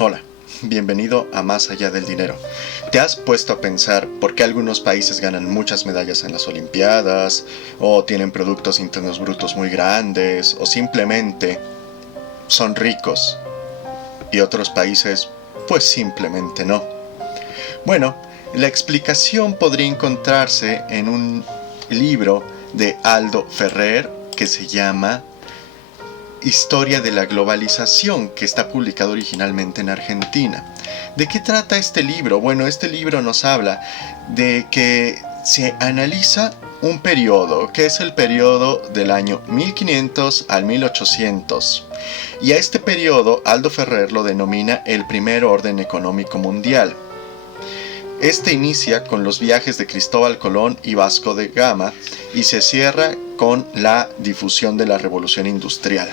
Hola, bienvenido a Más allá del dinero. ¿Te has puesto a pensar por qué algunos países ganan muchas medallas en las Olimpiadas, o tienen productos internos brutos muy grandes, o simplemente son ricos y otros países pues simplemente no? Bueno, la explicación podría encontrarse en un libro de Aldo Ferrer que se llama Historia de la globalización, que está publicado originalmente en Argentina. ¿De qué trata este libro? Bueno, este libro nos habla de que se analiza un periodo, que es el periodo del año 1500 al 1800. Y a este periodo Aldo Ferrer lo denomina el primer orden económico mundial. Este inicia con los viajes de Cristóbal Colón y Vasco da Gama y se cierra con la difusión de la Revolución Industrial.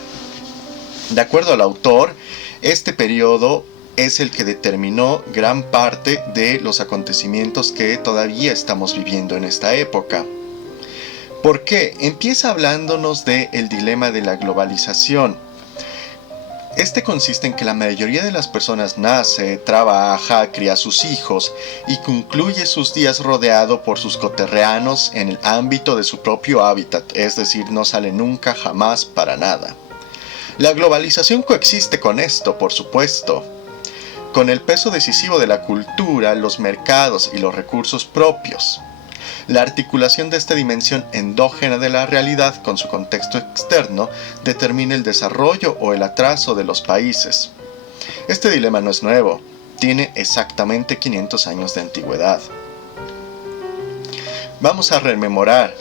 De acuerdo al autor, este periodo es el que determinó gran parte de los acontecimientos que todavía estamos viviendo en esta época. ¿Por qué? Empieza hablándonos del dilema de la globalización. Este consiste en que la mayoría de las personas nace, trabaja, cría a sus hijos y concluye sus días rodeado por sus coterráneos en el ámbito de su propio hábitat, es decir, no sale nunca jamás para nada. La globalización coexiste con esto, por supuesto, con el peso decisivo de la cultura, los mercados y los recursos propios. La articulación de esta dimensión endógena de la realidad con su contexto externo determina el desarrollo o el atraso de los países. Este dilema no es nuevo, tiene exactamente 500 años de antigüedad. Vamos a rememorar.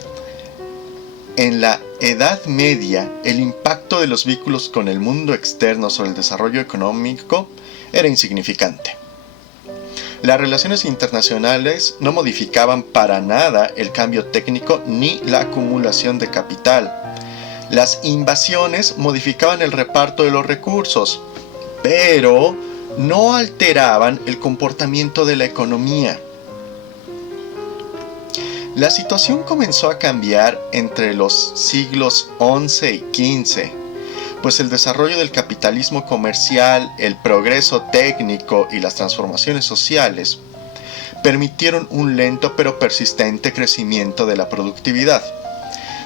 En la Edad Media, el impacto de los vínculos con el mundo externo sobre el desarrollo económico era insignificante. Las relaciones internacionales no modificaban para nada el cambio técnico ni la acumulación de capital. Las invasiones modificaban el reparto de los recursos, pero no alteraban el comportamiento de la economía. La situación comenzó a cambiar entre los siglos XI y XV, pues el desarrollo del capitalismo comercial, el progreso técnico y las transformaciones sociales permitieron un lento pero persistente crecimiento de la productividad.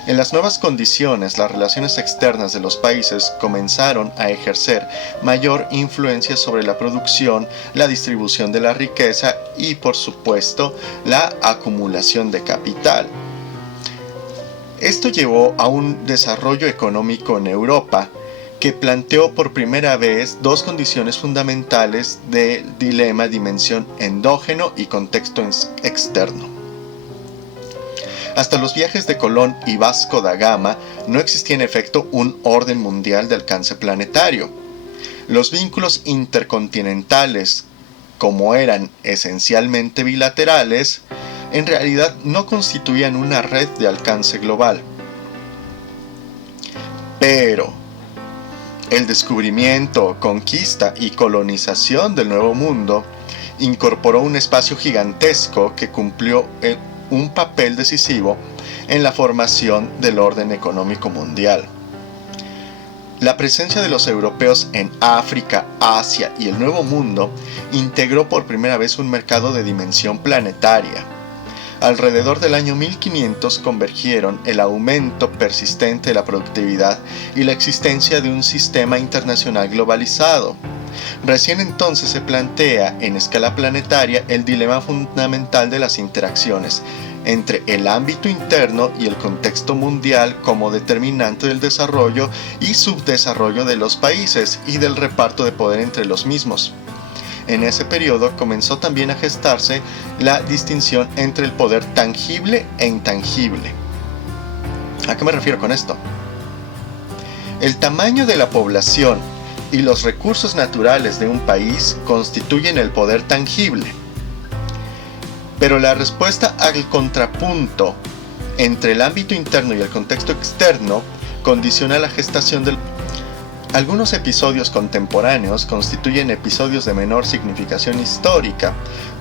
En las nuevas condiciones, las relaciones externas de los países comenzaron a ejercer mayor influencia sobre la producción, la distribución de la riqueza y, por supuesto, la acumulación de capital. Esto llevó a un desarrollo económico en Europa que planteó por primera vez dos condiciones fundamentales del dilema dimensión endógeno y contexto externo. Hasta los viajes de Colón y Vasco da Gama no existía en efecto un orden mundial de alcance planetario. Los vínculos intercontinentales, como eran esencialmente bilaterales, en realidad no constituían una red de alcance global. Pero el descubrimiento, conquista y colonización del Nuevo Mundo incorporó un espacio gigantesco que cumplió un papel decisivo en la formación del orden económico mundial. La presencia de los europeos en África, Asia y el Nuevo Mundo integró por primera vez un mercado de dimensión planetaria. Alrededor del año 1500 convergieron el aumento persistente de la productividad y la existencia de un sistema internacional globalizado. Recién entonces se plantea en escala planetaria el dilema fundamental de las interacciones entre el ámbito interno y el contexto mundial como determinante del desarrollo y subdesarrollo de los países y del reparto de poder entre los mismos. En ese periodo comenzó también a gestarse la distinción entre el poder tangible e intangible. ¿A qué me refiero con esto? El tamaño de la población y los recursos naturales de un país constituyen el poder tangible. Pero la respuesta al contrapunto entre el ámbito interno y el contexto externo condiciona la gestación del poder. Algunos episodios contemporáneos constituyen episodios de menor significación histórica.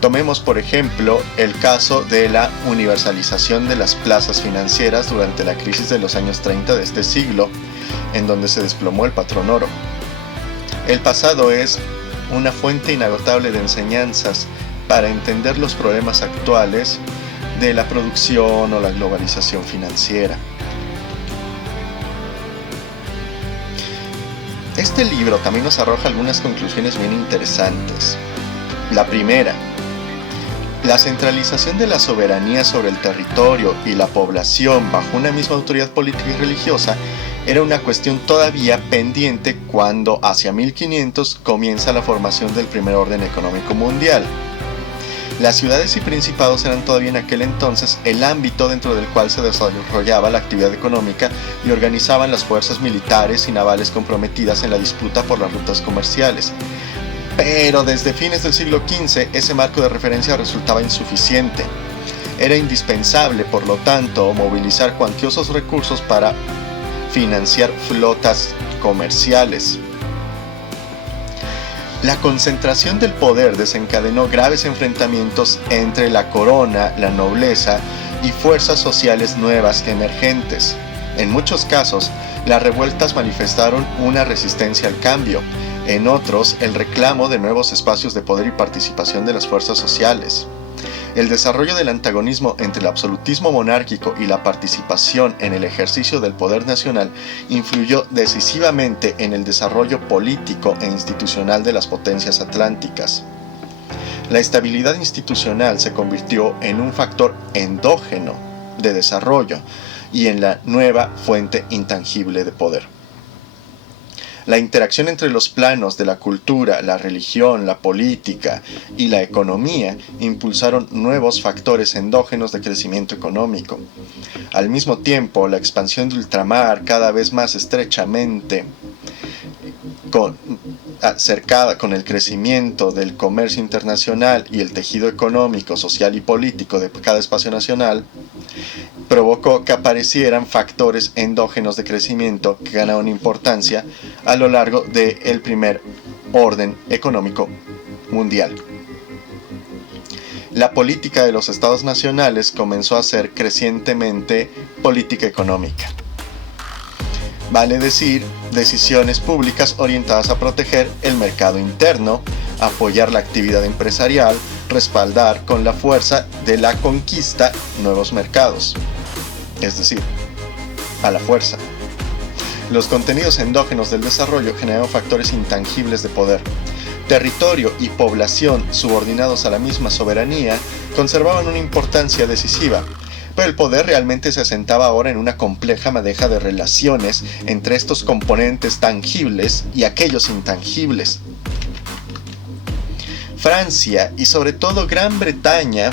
Tomemos por ejemplo el caso de la universalización de las plazas financieras durante la crisis de los años 30 de este siglo, en donde se desplomó el patrón oro. El pasado es una fuente inagotable de enseñanzas para entender los problemas actuales de la producción o la globalización financiera. Este libro también nos arroja algunas conclusiones bien interesantes. La primera, la centralización de la soberanía sobre el territorio y la población bajo una misma autoridad política y religiosa era una cuestión todavía pendiente cuando, hacia 1500, comienza la formación del primer orden económico mundial. Las ciudades y principados eran todavía en aquel entonces el ámbito dentro del cual se desarrollaba la actividad económica y organizaban las fuerzas militares y navales comprometidas en la disputa por las rutas comerciales. Pero desde fines del siglo XV ese marco de referencia resultaba insuficiente. Era indispensable, por lo tanto, movilizar cuantiosos recursos para financiar flotas comerciales. La concentración del poder desencadenó graves enfrentamientos entre la corona, la nobleza y fuerzas sociales nuevas emergentes. En muchos casos, las revueltas manifestaron una resistencia al cambio, en otros, el reclamo de nuevos espacios de poder y participación de las fuerzas sociales. El desarrollo del antagonismo entre el absolutismo monárquico y la participación en el ejercicio del poder nacional influyó decisivamente en el desarrollo político e institucional de las potencias atlánticas. La estabilidad institucional se convirtió en un factor endógeno de desarrollo y en la nueva fuente intangible de poder. La interacción entre los planos de la cultura, la religión, la política y la economía impulsaron nuevos factores endógenos de crecimiento económico. Al mismo tiempo, la expansión de ultramar, cada vez más estrechamente acercada con el crecimiento del comercio internacional y el tejido económico, social y político de cada espacio nacional, provocó que aparecieran factores endógenos de crecimiento que ganaron importancia a lo largo del primer orden económico mundial. La política de los estados nacionales comenzó a ser crecientemente política económica. Vale decir, decisiones públicas orientadas a proteger el mercado interno, apoyar la actividad empresarial, respaldar con la fuerza de la conquista nuevos mercados. Es decir, a la fuerza. Los contenidos endógenos del desarrollo generaron factores intangibles de poder. Territorio y población, subordinados a la misma soberanía, conservaban una importancia decisiva, pero el poder realmente se asentaba ahora en una compleja madeja de relaciones entre estos componentes tangibles y aquellos intangibles. Francia y sobre todo Gran Bretaña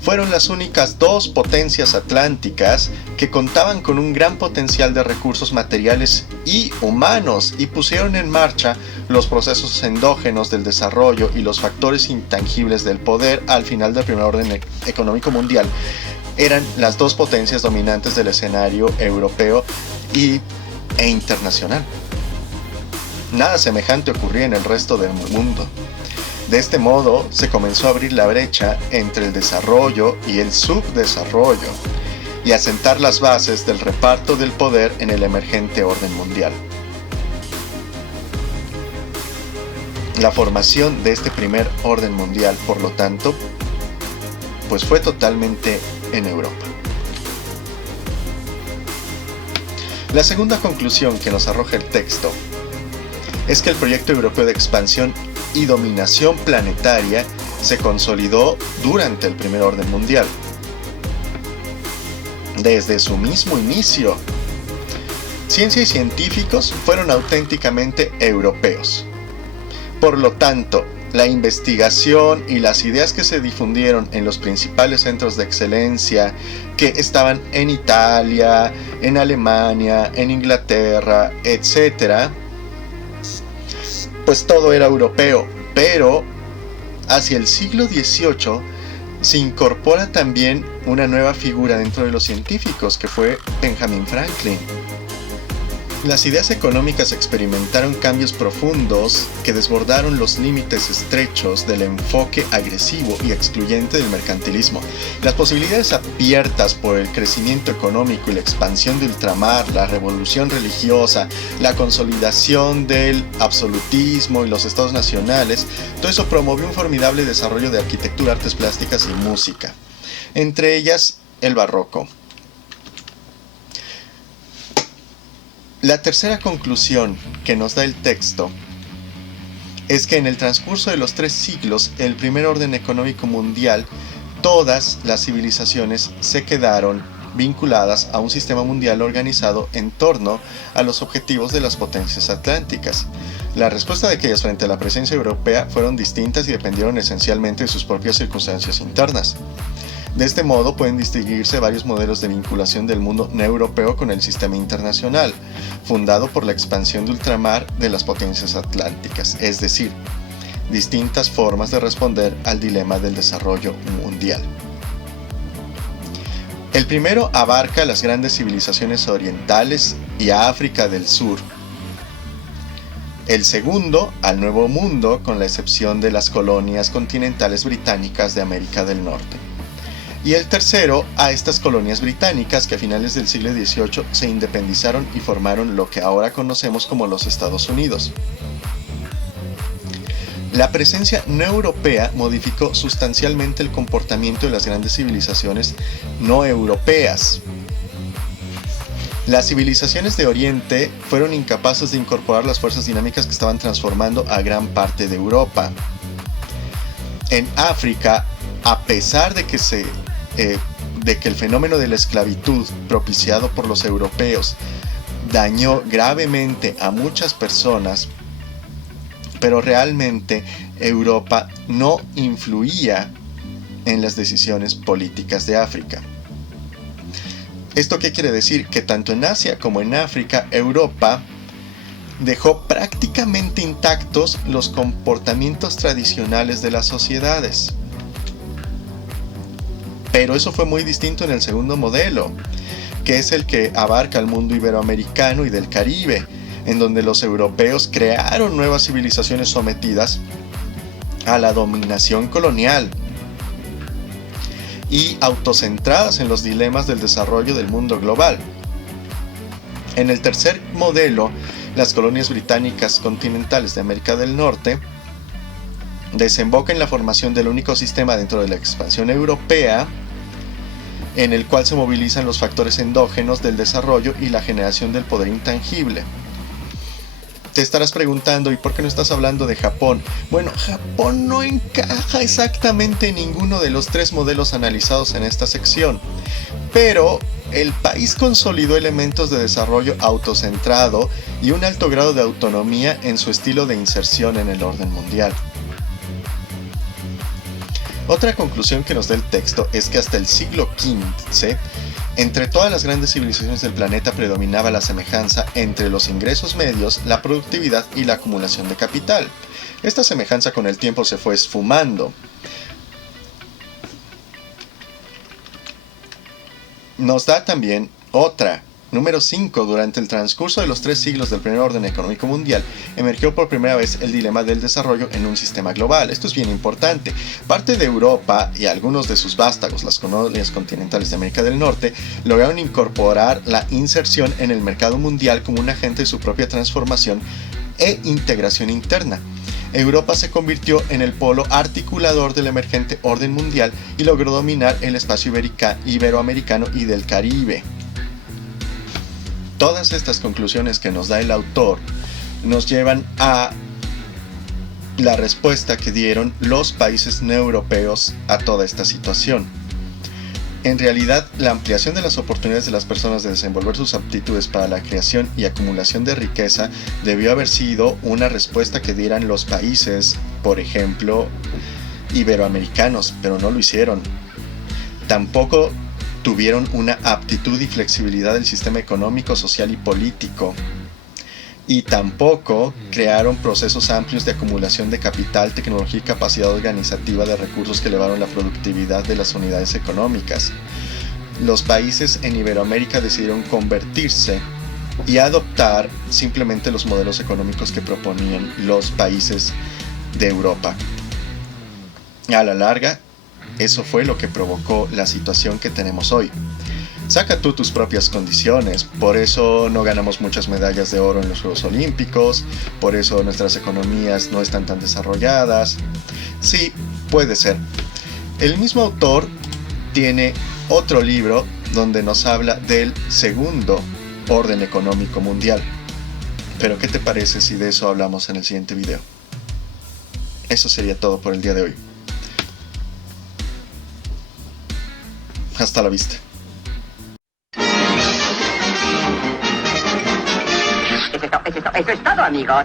fueron las únicas dos potencias atlánticas que contaban con un gran potencial de recursos materiales y humanos y pusieron en marcha los procesos endógenos del desarrollo y los factores intangibles del poder al final del primer orden económico mundial. Eran las dos potencias dominantes del escenario europeo e internacional. Nada semejante ocurría en el resto del mundo. De este modo, se comenzó a abrir la brecha entre el desarrollo y el subdesarrollo y a sentar las bases del reparto del poder en el emergente orden mundial. La formación de este primer orden mundial, por lo tanto, pues fue totalmente en Europa. La segunda conclusión que nos arroja el texto es que el proyecto europeo de expansión y dominación planetaria se consolidó durante el primer orden mundial. Desde su mismo inicio, ciencia y científicos fueron auténticamente europeos. Por lo tanto, la investigación y las ideas que se difundieron en los principales centros de excelencia que estaban en Italia, en Alemania, en Inglaterra, etc., pues todo era europeo, pero hacia el siglo XVIII se incorpora también una nueva figura dentro de los científicos, que fue Benjamin Franklin. Las ideas económicas experimentaron cambios profundos que desbordaron los límites estrechos del enfoque agresivo y excluyente del mercantilismo. Las posibilidades abiertas por el crecimiento económico y la expansión de ultramar, la revolución religiosa, la consolidación del absolutismo y los estados nacionales, todo eso promovió un formidable desarrollo de arquitectura, artes plásticas y música, entre ellas el barroco. La tercera conclusión que nos da el texto es que en el transcurso de los 3 siglos, el primer orden económico mundial, todas las civilizaciones se quedaron vinculadas a un sistema mundial organizado en torno a los objetivos de las potencias atlánticas. La respuesta de aquellas frente a la presencia europea fueron distintas y dependieron esencialmente de sus propias circunstancias internas. De este modo pueden distinguirse varios modelos de vinculación del mundo no europeo con el sistema internacional, fundado por la expansión de ultramar de las potencias atlánticas, es decir, distintas formas de responder al dilema del desarrollo mundial. El primero abarca las grandes civilizaciones orientales y a África del Sur. El segundo, al Nuevo Mundo, con la excepción de las colonias continentales británicas de América del Norte. Y el tercero, a estas colonias británicas que a finales del siglo XVIII se independizaron y formaron lo que ahora conocemos como los Estados Unidos. La presencia no europea modificó sustancialmente el comportamiento de las grandes civilizaciones no europeas. Las civilizaciones de Oriente fueron incapaces de incorporar las fuerzas dinámicas que estaban transformando a gran parte de Europa. En África, a pesar de que el fenómeno de la esclavitud propiciado por los europeos dañó gravemente a muchas personas, pero realmente Europa no influía en las decisiones políticas de África. ¿Esto qué quiere decir? Que tanto en Asia como en África, Europa dejó prácticamente intactos los comportamientos tradicionales de las sociedades. Pero eso fue muy distinto en el segundo modelo, que es el que abarca el mundo iberoamericano y del Caribe, en donde los europeos crearon nuevas civilizaciones sometidas a la dominación colonial y autocentradas en los dilemas del desarrollo del mundo global. En el tercer modelo, las colonias británicas continentales de América del Norte desemboca en la formación del único sistema dentro de la expansión europea, en el cual se movilizan los factores endógenos del desarrollo y la generación del poder intangible. Te estarás preguntando, ¿y por qué no estás hablando de Japón? Bueno, Japón no encaja exactamente en ninguno de los 3 modelos analizados en esta sección, pero el país consolidó elementos de desarrollo autocentrado y un alto grado de autonomía en su estilo de inserción en el orden mundial. Otra conclusión que nos da el texto es que hasta el siglo XV, entre todas las grandes civilizaciones del planeta predominaba la semejanza entre los ingresos medios, la productividad y la acumulación de capital. Esta semejanza con el tiempo se fue esfumando. Nos da también otra. Número 5. Durante el transcurso de los 3 siglos del primer orden económico mundial, emergió por primera vez el dilema del desarrollo en un sistema global. Esto es bien importante. Parte de Europa y algunos de sus vástagos, las colonias continentales de América del Norte, lograron incorporar la inserción en el mercado mundial como un agente de su propia transformación e integración interna. Europa se convirtió en el polo articulador del emergente orden mundial y logró dominar el espacio iberoamericano y del Caribe. Todas estas conclusiones que nos da el autor nos llevan a la respuesta que dieron los países no europeos a toda esta situación. En realidad, la ampliación de las oportunidades de las personas de desenvolver sus aptitudes para la creación y acumulación de riqueza debió haber sido una respuesta que dieran los países, por ejemplo, iberoamericanos, pero no lo hicieron. Tampoco tuvieron una aptitud y flexibilidad del sistema económico, social y político. Y tampoco crearon procesos amplios de acumulación de capital, tecnología y capacidad organizativa de recursos que elevaron la productividad de las unidades económicas. Los países en Iberoamérica decidieron convertirse y adoptar simplemente los modelos económicos que proponían los países de Europa. A la larga, eso fue lo que provocó la situación que tenemos hoy. Saca tú tus propias condiciones, por eso no ganamos muchas medallas de oro en los Juegos Olímpicos, por eso nuestras economías no están tan desarrolladas. Sí, puede ser. El mismo autor tiene otro libro donde nos habla del segundo orden económico mundial. Pero ¿qué te parece si de eso hablamos en el siguiente video? Eso sería todo por el día de hoy. Hasta la vista. Eso es todo, amigos.